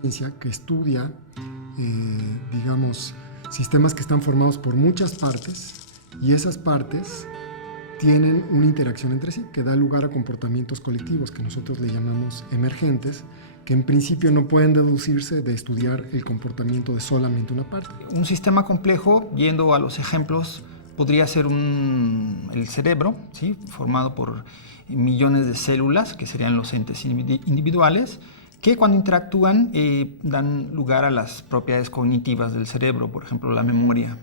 Ciencia que estudia, digamos, sistemas que están formados por muchas partes y esas partes tienen una interacción entre sí que da lugar a comportamientos colectivos que nosotros le llamamos emergentes, que en principio no pueden deducirse de estudiar el comportamiento de solamente una parte. Un sistema complejo, yendo a los ejemplos, podría ser el cerebro, ¿sí? Formado por millones de células, que serían los entes individuales, que cuando interactúan dan lugar a las propiedades cognitivas del cerebro, por ejemplo, la memoria.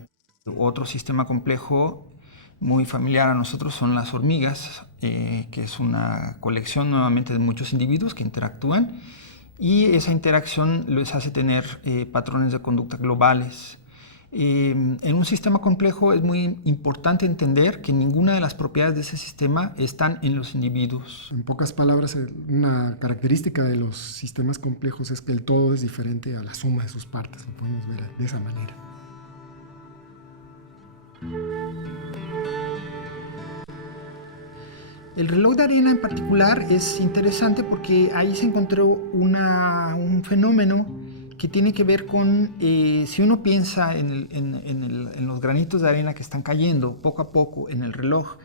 Otro sistema complejo muy familiar a nosotros son las hormigas, que es una colección nuevamente de muchos individuos que interactúan, y esa interacción les hace tener patrones de conducta globales. En un sistema complejo es muy importante entender que ninguna de las propiedades de ese sistema están en los individuos. En pocas palabras, una característica de los sistemas complejos es que el todo es diferente a la suma de sus partes, lo podemos ver de esa manera. El reloj de arena en particular es interesante porque ahí se encontró un fenómeno que tiene que ver con, si uno piensa en los granitos de arena que están cayendo poco a poco en el reloj,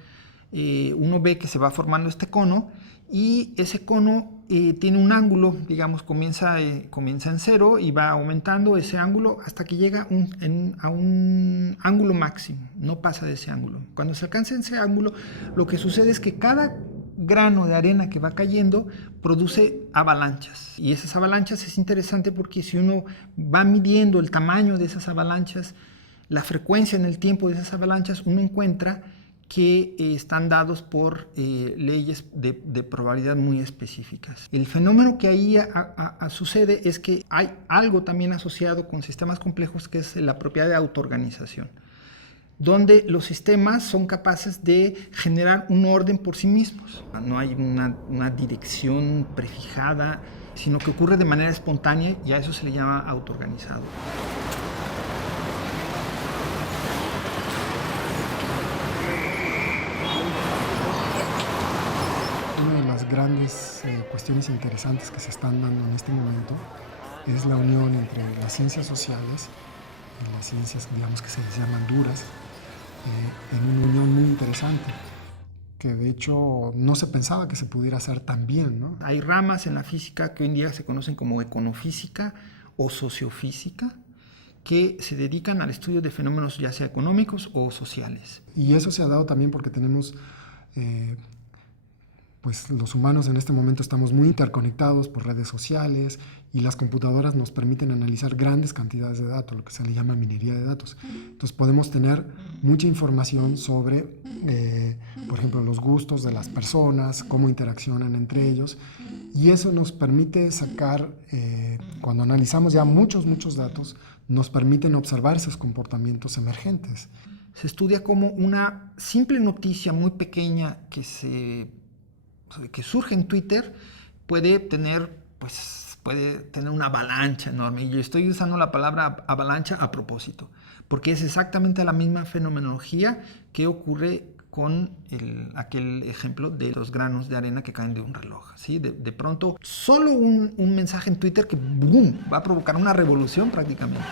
uno ve que se va formando este cono y ese cono tiene un ángulo, digamos, comienza en cero y va aumentando ese ángulo hasta que llega a un ángulo máximo, no pasa de ese ángulo. Cuando se alcanza ese ángulo, lo que sucede es que cada grano de arena que va cayendo produce avalanchas, y esas avalanchas es interesante porque si uno va midiendo el tamaño de esas avalanchas, la frecuencia en el tiempo de esas avalanchas, uno encuentra que están dados por leyes de probabilidad muy específicas. El fenómeno que ahí sucede es que hay algo también asociado con sistemas complejos que es la propiedad de autoorganización, donde los sistemas son capaces de generar un orden por sí mismos. No hay una dirección prefijada, sino que ocurre de manera espontánea y a eso se le llama autoorganizado. Una de las grandes cuestiones interesantes que se están dando en este momento es la unión entre las ciencias sociales y las ciencias, digamos, que se les llaman duras, en una unión muy interesante, que de hecho no se pensaba que se pudiera hacer tan bien, ¿no? Hay ramas en la física que hoy en día se conocen como econofísica o sociofísica, que se dedican al estudio de fenómenos ya sea económicos o sociales. Y eso se ha dado también porque tenemos, pues los humanos en este momento estamos muy interconectados por redes sociales y las computadoras nos permiten analizar grandes cantidades de datos, lo que se le llama minería de datos. Entonces podemos tener mucha información sobre, por ejemplo, los gustos de las personas, cómo interaccionan entre ellos, y eso nos permite sacar, cuando analizamos ya muchos se nos permiten observar esos comportamientos emergentes. Se estudia como una simple noticia muy pequeña que surge en Twitter puede tener una avalancha enorme. Y yo estoy usando la palabra avalancha a propósito, porque es exactamente la misma fenomenología que ocurre con aquel ejemplo de los granos de arena que caen de un reloj, ¿sí? De pronto, solo un mensaje en Twitter que ¡boom!, va a provocar una revolución prácticamente.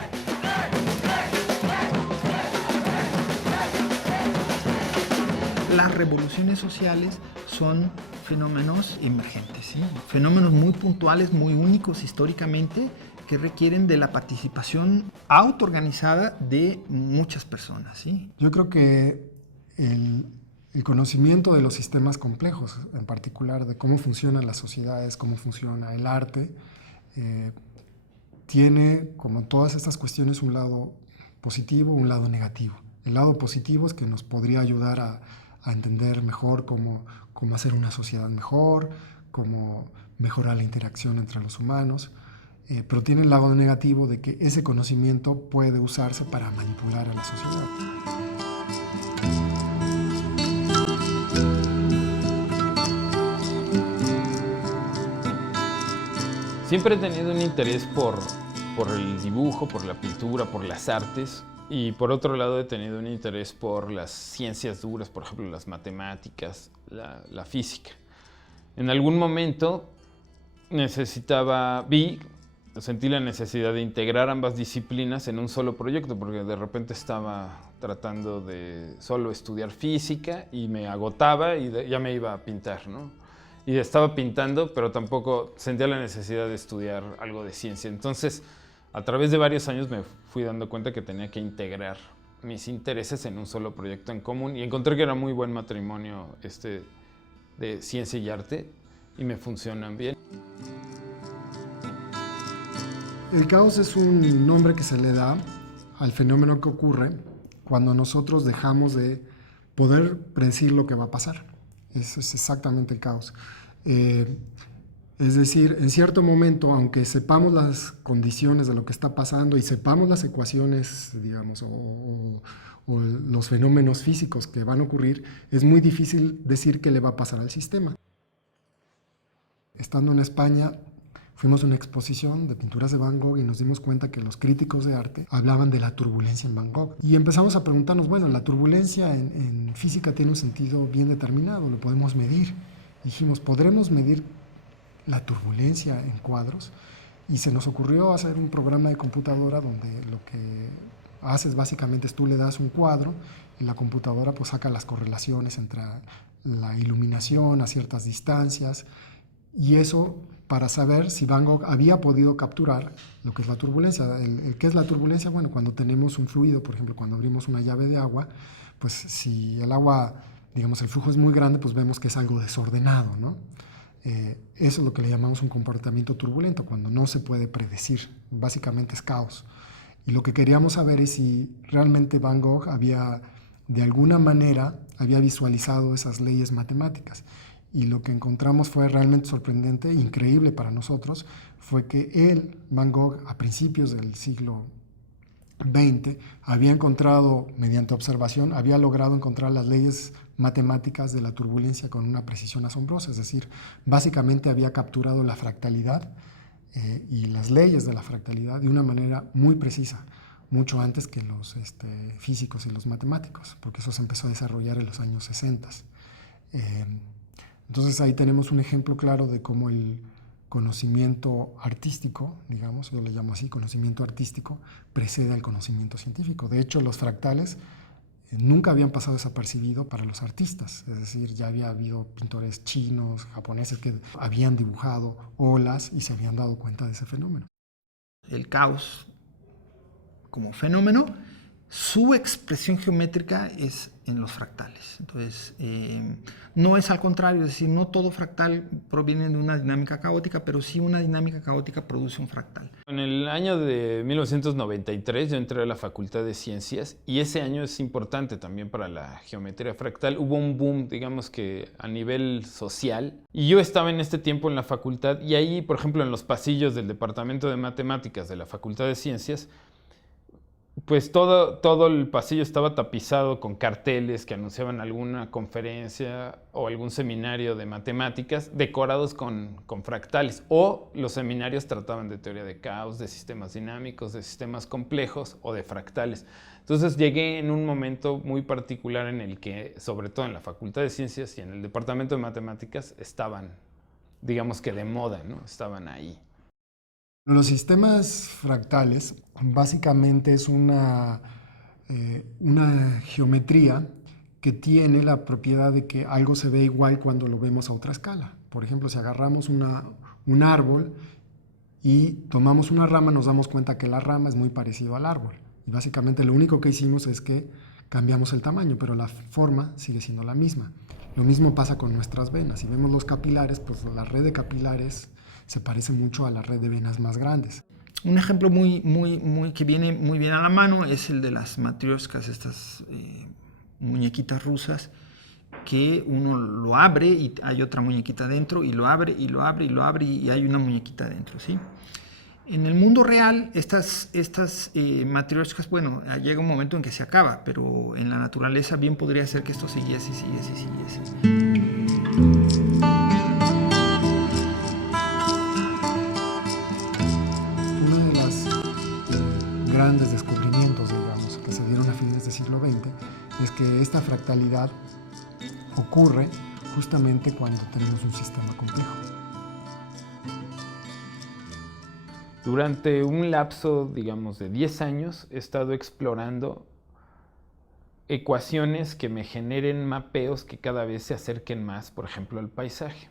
Las revoluciones sociales son fenómenos emergentes, ¿sí? Fenómenos muy puntuales, muy únicos históricamente, que requieren de la participación autoorganizada de muchas personas, ¿sí? Yo creo que el conocimiento de los sistemas complejos, en particular de cómo funcionan las sociedades, cómo funciona el arte, tiene, como todas estas cuestiones, un lado positivo, un lado negativo. El lado positivo es que nos podría ayudar a entender mejor cómo hacer una sociedad mejor, cómo mejorar la interacción entre los humanos, pero tiene el lado negativo de que ese conocimiento puede usarse para manipular a la sociedad. Siempre he tenido un interés por el dibujo, por la pintura, por las artes, y por otro lado he tenido un interés por las ciencias duras, por ejemplo las matemáticas, la física. En algún momento sentí la necesidad de integrar ambas disciplinas en un solo proyecto, porque de repente estaba tratando de solo estudiar física y me agotaba y ya me iba a pintar, ¿no? Y estaba pintando, pero tampoco sentía la necesidad de estudiar algo de ciencia. Entonces, a través de varios años me fui dando cuenta que tenía que integrar mis intereses en un solo proyecto en común y encontré que era muy buen matrimonio de ciencia y arte y me funcionan bien. El caos es un nombre que se le da al fenómeno que ocurre cuando nosotros dejamos de poder predecir lo que va a pasar. Eso es exactamente el caos. Es decir, en cierto momento, aunque sepamos las condiciones de lo que está pasando y sepamos las ecuaciones, digamos, o los fenómenos físicos que van a ocurrir, es muy difícil decir qué le va a pasar al sistema. Estando en España, fuimos a una exposición de pinturas de Van Gogh y nos dimos cuenta que los críticos de arte hablaban de la turbulencia en Van Gogh. Y empezamos a preguntarnos, bueno, la turbulencia en física tiene un sentido bien determinado, lo podemos medir. Dijimos, ¿podremos medir la turbulencia en cuadros? Y se nos ocurrió hacer un programa de computadora donde lo que haces básicamente es tú le das un cuadro y la computadora pues saca las correlaciones entre la iluminación a ciertas distancias y eso para saber si Van Gogh había podido capturar lo que es la turbulencia. ¿Qué es la turbulencia? Bueno, cuando tenemos un fluido, por ejemplo, cuando abrimos una llave de agua, pues si el agua, digamos, el flujo es muy grande, pues vemos que es algo desordenado, ¿no? Eso es lo que le llamamos un comportamiento turbulento, cuando no se puede predecir, básicamente es caos. Y lo que queríamos saber es si realmente Van Gogh había, de alguna manera, había visualizado esas leyes matemáticas. Y lo que encontramos fue realmente sorprendente, increíble para nosotros, fue que él, Van Gogh, a principios del siglo XX, había encontrado, mediante observación, había logrado encontrar las leyes matemáticas de la turbulencia con una precisión asombrosa, es decir, básicamente había capturado la fractalidad y las leyes de la fractalidad de una manera muy precisa, mucho antes que los físicos y los matemáticos, porque eso se empezó a desarrollar en los años 60. Entonces ahí tenemos un ejemplo claro de cómo el conocimiento artístico, digamos, yo le llamo así, conocimiento artístico, precede al conocimiento científico. De hecho, los fractales nunca habían pasado desapercibido para los artistas, es decir, ya había habido pintores chinos, japoneses que habían dibujado olas y se habían dado cuenta de ese fenómeno. El caos como fenómeno, su expresión geométrica es en los fractales. Entonces, no es al contrario, es decir, no todo fractal proviene de una dinámica caótica, pero sí una dinámica caótica produce un fractal. En el año de 1993 yo entré a la Facultad de Ciencias y ese año es importante también para la geometría fractal. Hubo un boom, digamos que a nivel social, y yo estaba en este tiempo en la facultad y ahí, por ejemplo, en los pasillos del Departamento de Matemáticas de la Facultad de Ciencias, pues todo el pasillo estaba tapizado con carteles que anunciaban alguna conferencia o algún seminario de matemáticas decorados con fractales. O los seminarios trataban de teoría de caos, de sistemas dinámicos, de sistemas complejos o de fractales. Entonces llegué en un momento muy particular en el que, sobre todo en la Facultad de Ciencias y en el Departamento de Matemáticas, estaban, digamos que de moda, ¿no? Estaban ahí. Los sistemas fractales básicamente es una geometría que tiene la propiedad de que algo se ve igual cuando lo vemos a otra escala. Por ejemplo, si agarramos un árbol y tomamos una rama, nos damos cuenta que la rama es muy parecida al árbol. Y básicamente lo único que hicimos es que cambiamos el tamaño, pero la forma sigue siendo la misma. Lo mismo pasa con nuestras venas. Si vemos los capilares, pues la red de capilares se parece mucho a la red de venas más grandes. Un ejemplo que viene muy bien a la mano es el de las matrioshkas, estas muñequitas rusas, que uno lo abre y hay otra muñequita dentro, y lo abre, y lo abre, y lo abre, y hay una muñequita dentro, ¿sí? En el mundo real, estas matrioshkas, bueno, llega un momento en que se acaba, pero en la naturaleza bien podría ser que esto siguiese, siguiese, siguiese. Grandes descubrimientos, digamos, que se dieron a fines del siglo XX, es que esta fractalidad ocurre justamente cuando tenemos un sistema complejo. Durante un lapso, digamos, de 10 años, he estado explorando ecuaciones que me generen mapeos que cada vez se acerquen más, por ejemplo, al paisaje.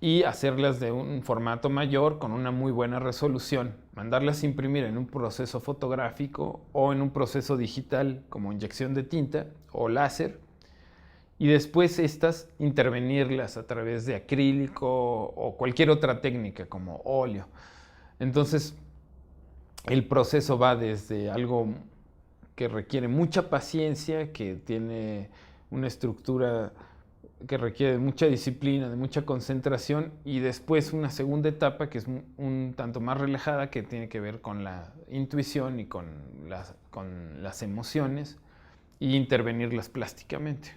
Y hacerlas de un formato mayor con una muy buena resolución, mandarlas a imprimir en un proceso fotográfico o en un proceso digital como inyección de tinta o láser, y después estas intervenirlas a través de acrílico o cualquier otra técnica como óleo. Entonces, el proceso va desde algo que requiere mucha paciencia, que tiene una estructura que requiere de mucha disciplina, de mucha concentración, y después una segunda etapa que es un tanto más relajada, que tiene que ver con la intuición y con las emociones, y intervenirlas plásticamente.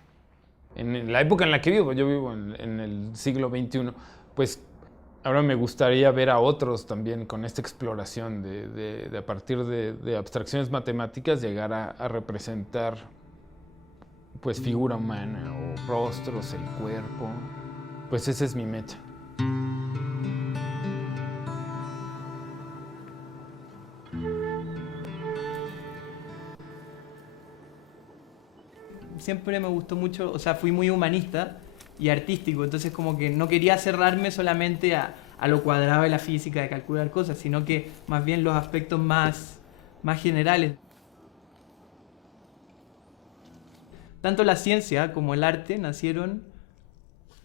En la época en la que vivo, yo vivo en el siglo XXI, pues ahora me gustaría ver a otros también con esta exploración de a partir de abstracciones matemáticas llegar a representar pues figura humana o rostros, el cuerpo. Pues esa es mi meta. Siempre me gustó mucho, o sea, fui muy humanista y artístico, entonces como que no quería cerrarme solamente a lo cuadrado de la física, de calcular cosas, sino que más bien los aspectos más generales. Tanto la ciencia como el arte nacieron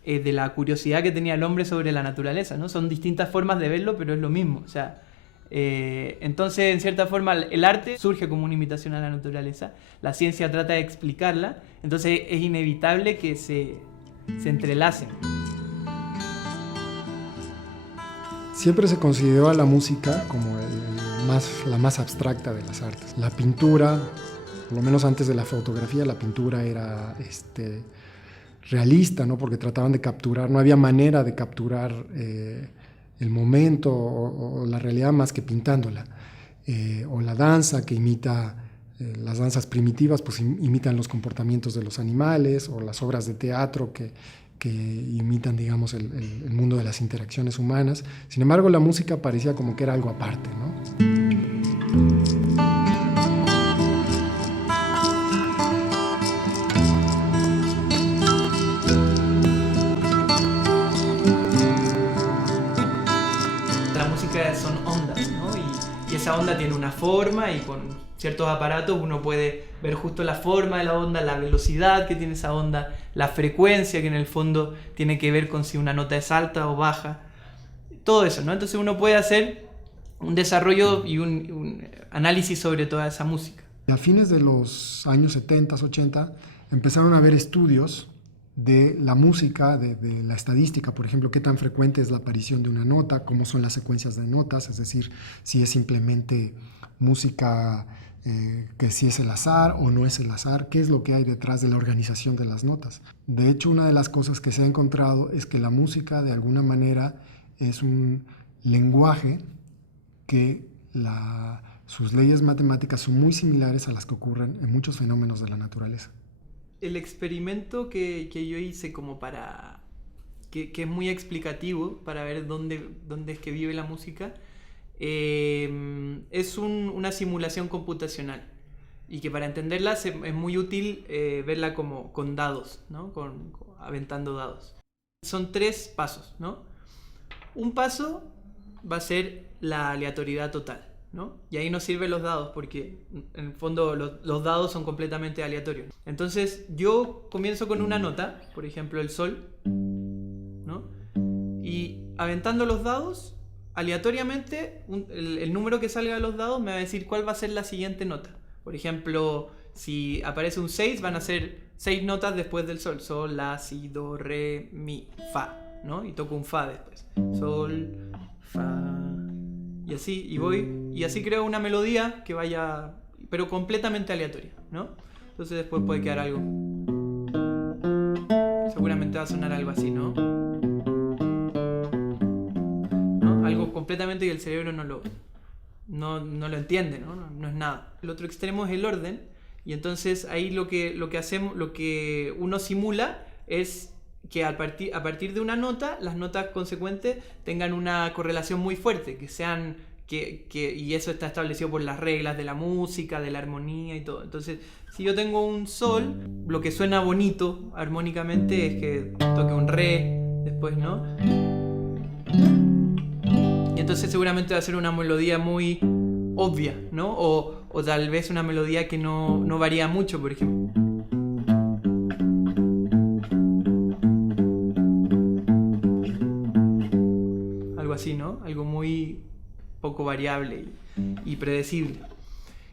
de la curiosidad que tenía el hombre sobre la naturaleza, ¿no? Son distintas formas de verlo, pero es lo mismo. O sea, entonces, en cierta forma, el arte surge como una imitación a la naturaleza, la ciencia trata de explicarla, entonces es inevitable que se entrelacen. Siempre se consideró a la música como la más abstracta de las artes. La pintura, por lo menos antes de la fotografía, la pintura era realista, ¿no? Porque trataban de capturar, no había manera de capturar el momento o la realidad más que pintándola. O la danza, que imita, las danzas primitivas, pues imitan los comportamientos de los animales, o las obras de teatro que imitan, digamos, el mundo de las interacciones humanas. Sin embargo, la música parecía como que era algo aparte, ¿no? Son ondas, ¿no? Y esa onda tiene una forma y con ciertos aparatos uno puede ver justo la forma de la onda, la velocidad que tiene esa onda, la frecuencia que en el fondo tiene que ver con si una nota es alta o baja, todo eso, ¿no? Entonces uno puede hacer un desarrollo y un análisis sobre toda esa música. A fines de los años 70, 80, empezaron a haber estudios de la música, de la estadística, por ejemplo, qué tan frecuente es la aparición de una nota, cómo son las secuencias de notas, es decir, si es simplemente música que si es el azar o no es el azar, qué es lo que hay detrás de la organización de las notas. De hecho, una de las cosas que se ha encontrado es que la música, de alguna manera, es un lenguaje que sus leyes matemáticas son muy similares a las que ocurren en muchos fenómenos de la naturaleza. El experimento que yo hice como para... que es muy explicativo para ver dónde es que vive la música, es una simulación computacional y que para entenderla es muy útil verla como con dados, ¿no? Aventando dados. Son 3 pasos, ¿no? Un paso va a ser la aleatoriedad total, ¿no? Y ahí no sirven los dados porque en el fondo los dados son completamente aleatorios. Entonces yo comienzo con una nota, por ejemplo el sol, ¿no? Y aventando los dados, aleatoriamente el número que salga de los dados me va a decir cuál va a ser la siguiente nota. Por ejemplo, si aparece un 6, van a ser 6 notas después del sol. Sol, la, si, do, re, mi, fa, ¿no? Y toco un fa después. Sol, fa... Y así creo una melodía que vaya, pero completamente aleatoria, ¿no? Entonces después puede quedar algo. Seguramente va a sonar algo así, ¿no? Algo completamente que el cerebro no lo entiende, ¿no? No es nada. El otro extremo es el orden, y entonces ahí lo que hacemos, lo que uno simula es que a partir de una nota, las notas consecuentes tengan una correlación muy fuerte, que sean... y eso está establecido por las reglas de la música, de la armonía y todo. Entonces, si yo tengo un sol, lo que suena bonito armónicamente es que toque un re después, ¿no? Y entonces seguramente va a ser una melodía muy obvia, ¿no? O tal vez una melodía que no varía mucho, por ejemplo. Algo así, ¿no? Algo muy poco variable y predecible.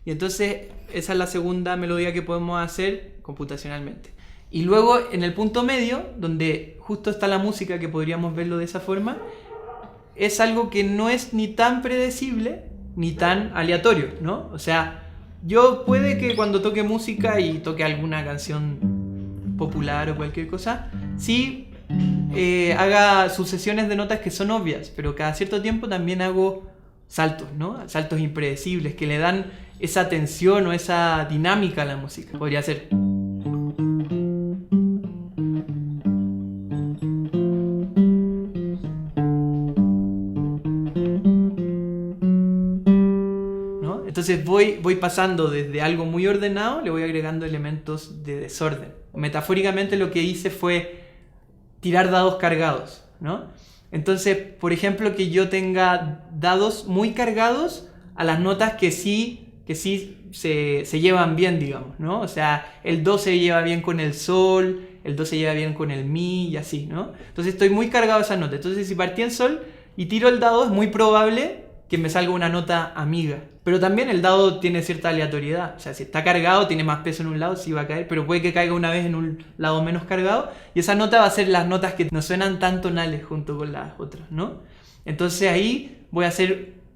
Y entonces esa es la segunda melodía que podemos hacer computacionalmente. Y luego en el punto medio, donde justo está la música, que podríamos verlo de esa forma, es algo que no es ni tan predecible ni tan aleatorio, ¿no? O sea, yo puede que cuando toque música y toque alguna canción popular o cualquier cosa, sí haga sucesiones de notas que son obvias, pero cada cierto tiempo también hago saltos, ¿no? Saltos impredecibles que le dan esa tensión o esa dinámica a la música. Podría ser... ¿no? Entonces voy pasando desde algo muy ordenado, le voy agregando elementos de desorden. Metafóricamente lo que hice fue tirar dados cargados, ¿no? Entonces, por ejemplo, que yo tenga dados muy cargados a las notas que sí se llevan bien, digamos, ¿no? O sea, el do se lleva bien con el sol, el do se lleva bien con el mi y así, ¿no? Entonces estoy muy cargado a esa nota. Entonces, si partí en sol y tiro el dado, es muy probable que me salga una nota amiga. Pero también el dado tiene cierta aleatoriedad. O sea, si está cargado, tiene más peso en un lado, sí va a caer, pero puede que caiga una vez en un lado menos cargado. Y esa nota va a ser las notas que no suenan tan tonales junto con las otras, ¿no? Entonces ahí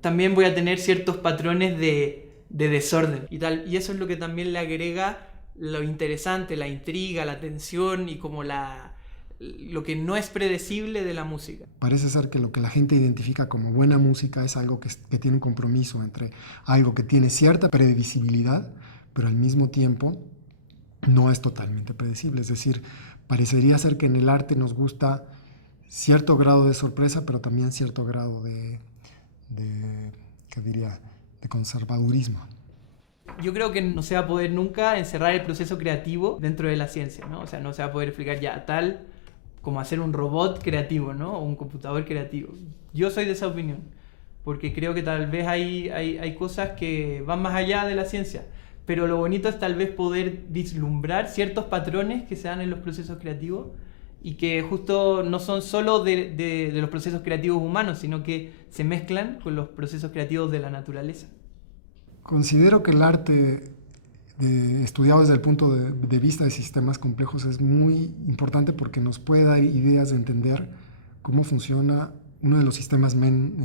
también voy a tener ciertos patrones de desorden y tal. Y eso es lo que también le agrega lo interesante, la intriga, la tensión y como lo que no es predecible de la música. Parece ser que lo que la gente identifica como buena música es algo que tiene un compromiso entre algo que tiene cierta previsibilidad, pero al mismo tiempo no es totalmente predecible. Es decir, parecería ser que en el arte nos gusta cierto grado de sorpresa, pero también cierto grado ¿qué diría?, de conservadurismo. Yo creo que no se va a poder nunca encerrar el proceso creativo dentro de la ciencia, ¿no? O sea, no se va a poder explicar ya tal como hacer un robot creativo, ¿no? O un computador creativo. Yo soy de esa opinión, porque creo que tal vez hay cosas que van más allá de la ciencia, pero lo bonito es tal vez poder vislumbrar ciertos patrones que se dan en los procesos creativos y que justo no son solo de los procesos creativos humanos, sino que se mezclan con los procesos creativos de la naturaleza. Considero que el arte estudiado desde el punto de vista de sistemas complejos es muy importante porque nos puede dar ideas de entender cómo funciona uno de los sistemas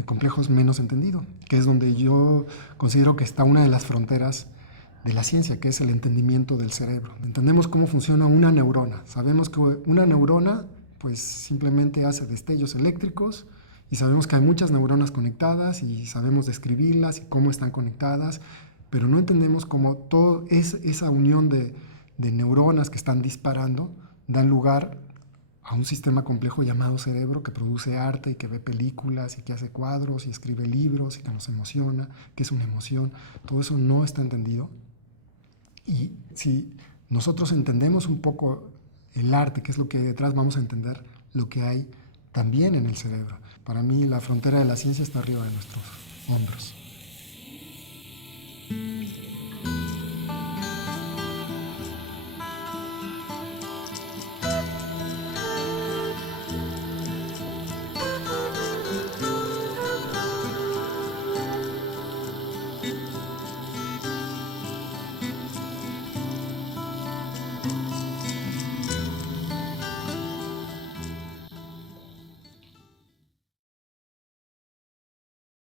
complejos menos entendido, que es donde yo considero que está una de las fronteras de la ciencia, que es el entendimiento del cerebro. Entendemos cómo funciona una neurona. Sabemos que una neurona pues simplemente hace destellos eléctricos y sabemos que hay muchas neuronas conectadas y sabemos describirlas y cómo están conectadas, pero no entendemos cómo toda esa unión de neuronas que están disparando dan lugar a un sistema complejo llamado cerebro que produce arte y que ve películas y que hace cuadros y escribe libros y que nos emociona, que es una emoción. Todo eso no está entendido. Y si nosotros entendemos un poco el arte, que es lo que hay detrás, vamos a entender lo que hay también en el cerebro. Para mí la frontera de la ciencia está arriba de nuestros hombros.